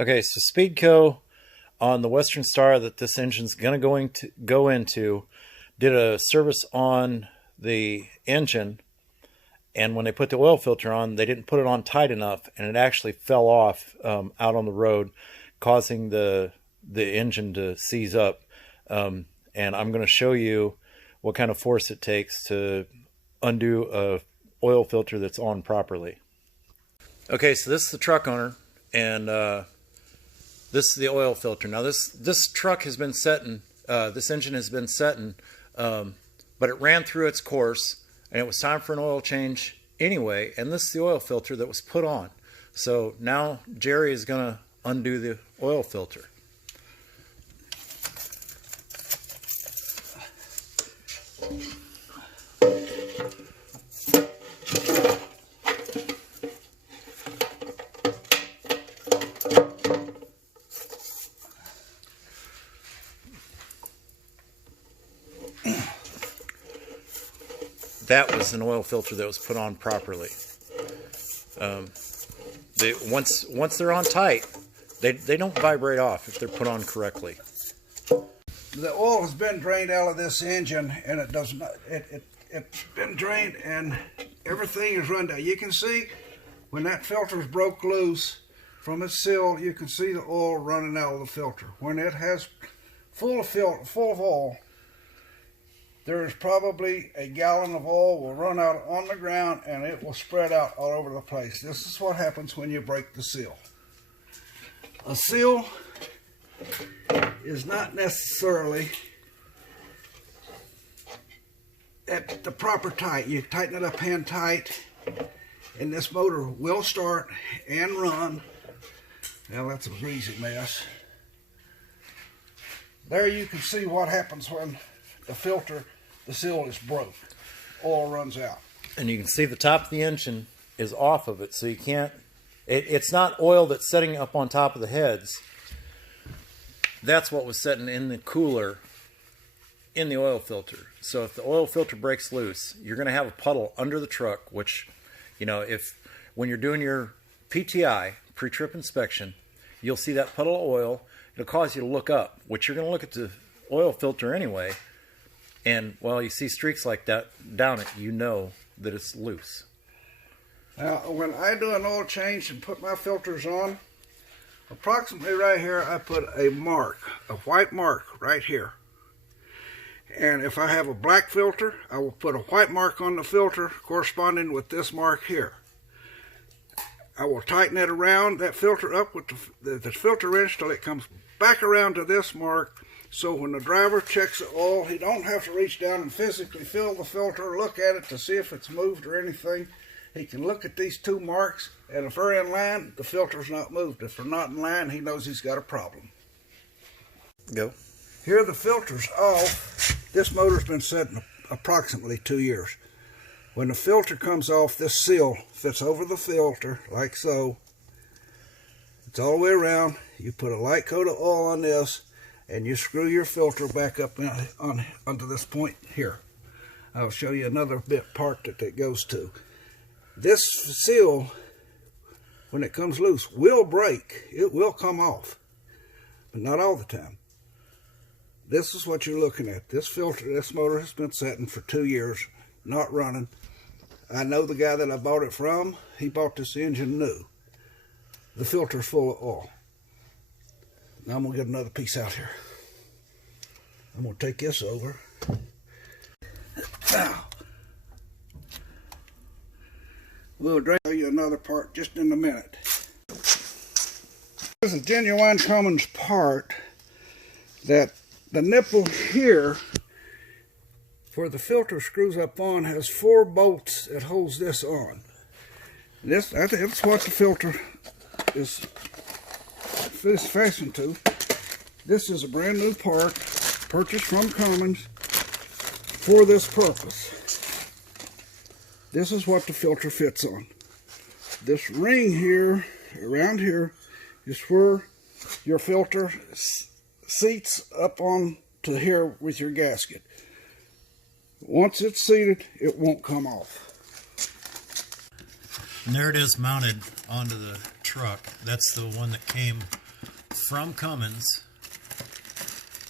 Okay, so Speedco on the Western Star that this engine's going to go into did a service on the engine, and when they put the oil filter on, they didn't put it on tight enough, and it actually fell off out on the road, causing the engine to seize up. And I'm going to show you what kind of force it takes to undo a oil filter that's on properly. Okay, so this is the truck owner, and this is the oil filter. Now this truck has been setting, this engine has been setting, but it ran through its course, and it was time for an oil change anyway, and this is the oil filter that was put on. So now Jerry is going to undo the oil filter. That was an oil filter that was put on properly. Once they're on tight, they don't vibrate off if they're put on correctly. The oil has been drained out of this engine, and it does not. It's been drained, and everything is run down. You can see when that filter is broke loose from its seal, you can see the oil running out of the filter. When it has full of oil, there is probably a gallon of oil will run out on the ground, and it will spread out all over the place. This is what happens when you break the seal. A seal is not necessarily at the proper tight. You tighten it up hand tight, and this motor will start and run. Now that's a greasy mess. There you can see what happens when the filter, the seal is broke. Oil runs out. And you can see the top of the engine is off of it, so you can't, it's not oil that's setting up on top of the heads. That's what was setting in the cooler in the oil filter. So if the oil filter breaks loose, you're going to have a puddle under the truck, which, you know, when you're doing your PTI, pre-trip inspection, you'll see that puddle of oil. It'll cause you to look up, which you're going to look at the oil filter anyway. And while you see streaks like that down it, you know that it's loose. Now, when I do an oil change and put my filters on, approximately right here, I put a mark, a white mark right here. And if I have a black filter, I will put a white mark on the filter corresponding with this mark here. I will tighten it around that filter up with the filter wrench till it comes back around to this mark. So when the driver checks the oil, he don't have to reach down and physically feel the filter, look at it to see if it's moved or anything. He can look at these two marks, and if they're in line, the filter's not moved. If they're not in line, he knows he's got a problem. Go. Here the filter's off. This motor's been setting approximately 2 years. When the filter comes off, this seal fits over the filter like so. It's all the way around. You put a light coat of oil on this, and you screw your filter back up onto this point here. I'll show you another part that it goes to. This seal, when it comes loose, will break. It will come off, but not all the time. This is what you're looking at. This filter, this motor has been setting for 2 years, not running. I know the guy that I bought it from. He bought this engine new. The filter's full of oil. Now I'm going to get another piece out here. I'm going to take this over. Now, we'll show you another part just in a minute. This is a genuine Cummins part that the nipple here where the filter screws up on has 4 bolts that holds this on. That's what the filter is fastened to. This is a brand new part purchased from Cummins for this purpose. This is what the filter fits on. This ring here, around here, is where your filter seats up on to here with your gasket. Once it's seated, it won't come off. And there it is mounted onto the truck. That's the one that came from Cummins